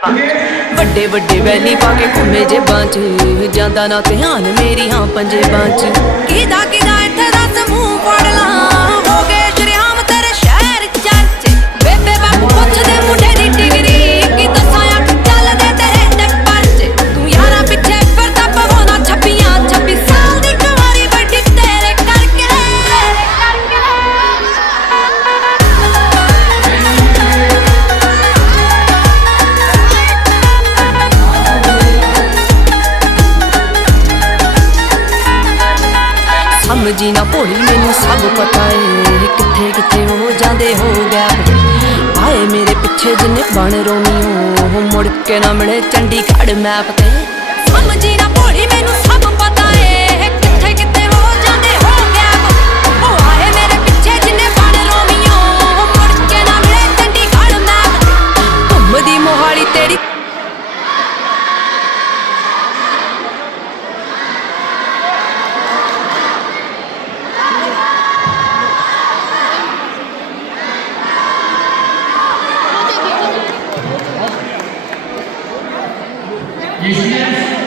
ਵੱਡੇ ਵੱਡੇ ਵੈਲੀ ਪਾ ਕੇ ਘੁੰਮੇ ਜੇਬਾਂ 'ਚ ਜਾਂਦਾ ਨਾ ਧਿਆਨ ਮੇਰੀ ਹਾਂ ਪੰਜੇਬਾਂ 'ਚ ਕਿਦਾ ਕਿਦਾ ਇੱਥੇ ਦੱਸ ਮੂੰਹ ਫੜ ਲਾਂ ਹੋ ਗਏ ਸ਼ਰਿਆਮ ਤੇਰੇ ਸ਼ਹਿਰ ਚਰਚੇ ਬੇਬੇ ਬਾਪੂ ਪੁੱਛਦੇ ਮੁੰਡੇ ਦੀ ਡਿਗਰੀ ਕੀ ਦੱਸਾਂ ਅੱਖ ਚੱਲਦੇ ਤੇਰੇ ਤੇ ਪਰਚੇ ਤੂੰ ਯਾਰਾਂ ਪਿੱਛੇ ਫਿਰਦਾ ਪਵਾਉਣਾ 26 ਸਾਲ ਦੀ ਕੁਆਰੀ ਵੱਡੀ ਤੇਰੇ ਕਰਕੇ ਸਮਝੀ ਨਾ ਭੋਲੀ ਮੈਨੂੰ ਸਭ ਪਤਾ ਏ ਕਿੱਥੇ ਕਿੱਥੇ ਹੋ ਜਾਂਦੇ ਹੋ ਗਿਆ ਆਏ ਮੇਰੇ ਪਿੱਛੇ ਜਿੰਨੇ ਬਣ ਰੋਮੀਓ ਮੁੜ ਕੇ ਨਾ ਮਿਲੇ ਚੰਡੀਗੜ੍ਹ ਮੈਪ ਤੇ ਸਮਝੀ ਨਾ ਭੋਲੀ ਮੈਨੂੰ ਸਭ ਪਤਾ ਏ ਕਿੱਥੇ ਕਿੱਥੇ ਹੋ ਜਾਂਦੇ ਹੋ ਗਿਆ ਉਹ ਆਏ ਮੇਰੇ ਪਿੱਛੇ ਜਿੰਨੇ ਬਣ ਰੋਮੀਓ ਮੁੜ ਕੇ ਨਾ ਮਿਲੇ ਚੰਡੀਗੜ੍ਹ ਮੈਪ ਤੇ ਘੁੰਮਦੀ ਮੋਹਾਲੀ ਤੇਰੀ Yes.